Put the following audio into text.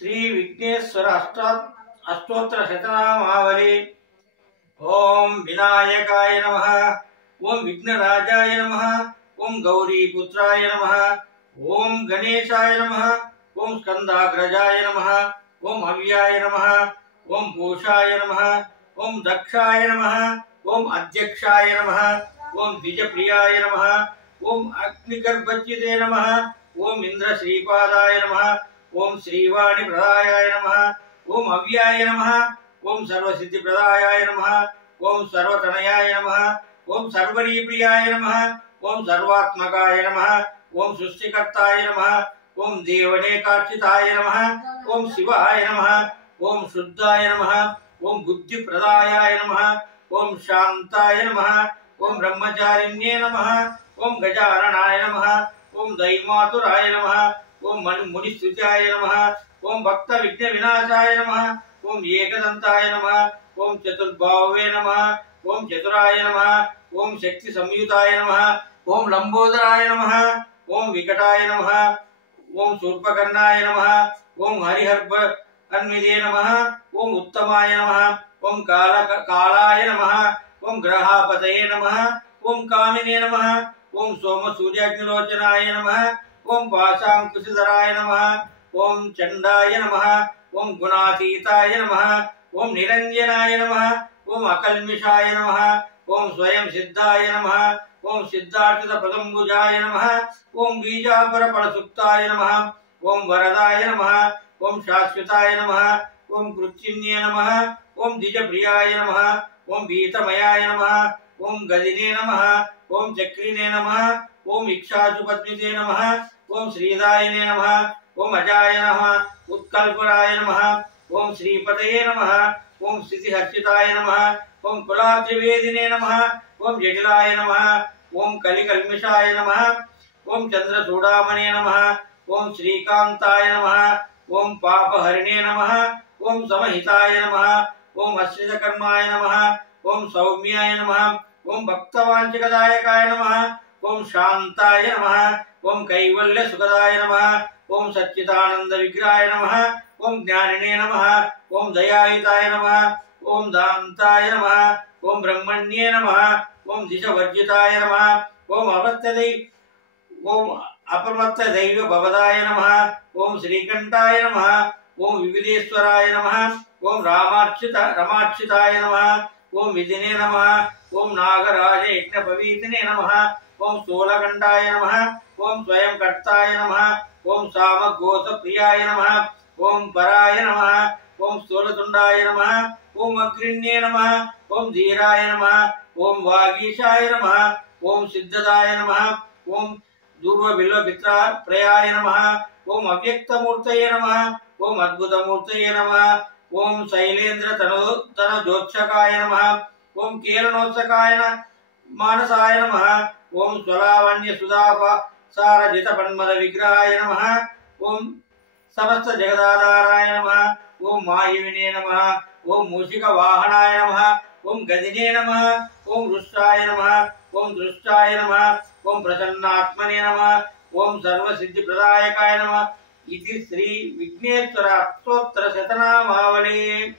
श्री विघ्नेश्वर अष्टोत्तर शतनामावली। ओम विनायकाय नमः, ओम विघ्नराजाय नमः, ओम गौरीपुत्राय नमः, ओम गणेशाय नमः, ओम स्कंदाग्रजाय नमः, ओम अव्याय नमः, ओम पूषाय नमः, ओम दक्षाय नमः, ओम अध्यक्षाय नमः, ओम द्विजप्रियाय नमः, ओम अग्निगर्भच्युते नमः, ओम इंद्रश्रीपादाय नमः, ओम श्रीवाणी प्रदायाय नमः, ओम अव्याय नमः, ओम सर्वसिद्धिप्रदायाय नमः, ओम सर्वतनयाय नमः, ओम सर्वरीप्रियाय नमः, ओम सर्वात्मकाय नमः, ओम सृष्टिकर्ताय नमः, ओम देवनेकार्चिताय नमः, ओम शिवाय नमः, ओम शुद्धाय नमः, ओम बुद्धिप्रदायाय नमः, ओम शांताय नमः, ओम ब्रह्मचारिण्ये नमः, ओम गजाननाय नमः, ओम दैमातुराय नमः, ओम मुनिस्तुत्याय नमः, ओम भक्त विघ्न विनाशाय नमः, ओम एकदंताय नमः, ओम चतुर्बाहुवे नमः, ओम चतुराय नमः, ओम शक्ति संयुताय नमः, ओम लंबोदराय नमः, ओम विकटाय नमः, ओम शूर्पकर्णाय नमः, ओम हरिहर्भ अन्विते नमः, ओम उत्तमाय नमः, ओम कालाय नमः, ओम ग्रहापतये नमः, ओम कामिने नमः, ओम सोम सूर्याग्निलोचनाय नमः, ओम पाशांकुशधराय नमः, ओम चंडाय नमः, ओम गुणातीताय नमः, ओम निरंजनाय नमः, ओम अकल्मिषाय नमः, ओम स्वयं सिद्धाय नमः, ओम सिद्धार्थित पदंबुजाय नमः, ओम बीजापर फलसुक्ताय नमः, ओम वरदाय नमः, ओम शाश्वताय नमः, ओम कृच्छिन्ये नमः, ओम द्विजप्रियाय नमः, ओम भीतमयाय नमः, ओम गदिने नमः, ओम चक्रिने नमः, ओम इक्षासुपत्निते नमः, ओम श्रीदायिने नमः, ओम अजाय नमः, उत्कल्पुराय नमः, ओम श्रीपतये नमः, ओम स्थितिहर्षिताय नमः, ओम कुलात्रिवेदिने नमः, ओम जटिलाय नमः, ओम कलिकल्मिषाय नमः, ओम चंद्रचूडामणे नमः, ओम श्रीकांताय नमः, ओम पापहरिणे नमः, ओम समहिताय नमः, ओम अश्रितकर्माय नमः, ओम सौम्याय नमः, ओम भक्तवांचकदायकाय नमः, ओम शांताय नमः, ओम कैवल्य सुखदाय नमः, ओम सच्चिदानंद विग्रहाय नमः, ओम ज्ञानिने नमः, ओम दयायुताय नमः, ओम दान्ताय नमः, ओम ब्रह्मण्ये नमः, ओम दिशवर्जिताय नमः, ओम अपमत्त दैव भवदाय नमः, ओम श्रीकंठाय नमः, ओम विविधेश्वराय नमः, ओम रमार्चिताय नमः, ओम विदिने नमः, ओम नागराज यज्ञपवीतिने नमः, ओम स्थूलकंठाय नमः, ओम स्वयं कर्ताय नमः, ओम सामघोषप्रियाय नमः, ओम पराय नमः, ओम स्थूलतुंडाय नमः, ओम अग्रिण्ये नमः, ओम धीराय नमः, ओम वागीशाय नमः, ओम सिद्धदाय नमः, ओम दूर्वबिल्वपित्राय नमः, ओम अव्यक्तमूर्तये नमः, ओम अद्भुतमूर्तये नमः, ओम शैलेन्द्र तनजोत्सकाय नमः, ओम केलनोत्सकाय मानसाय नमः, ओम स्वलावण्य सुधासारजित पन्मद विग्रहाय नमः, ओम समस्त जगदाधाराय नमः, ओम मायविने नमः, ओम मूषिक वाहनाय नमः, ओम गदिने नमः, ओम रुष्टाय नमः, ओम दृष्टाय नमः, ओम प्रसन्नात्मने नमः, ओम सर्वसिद्धिप्रदायकाय नमः। इति श्री विघ्नेश्वर अष्टोत्तर शतनामावली।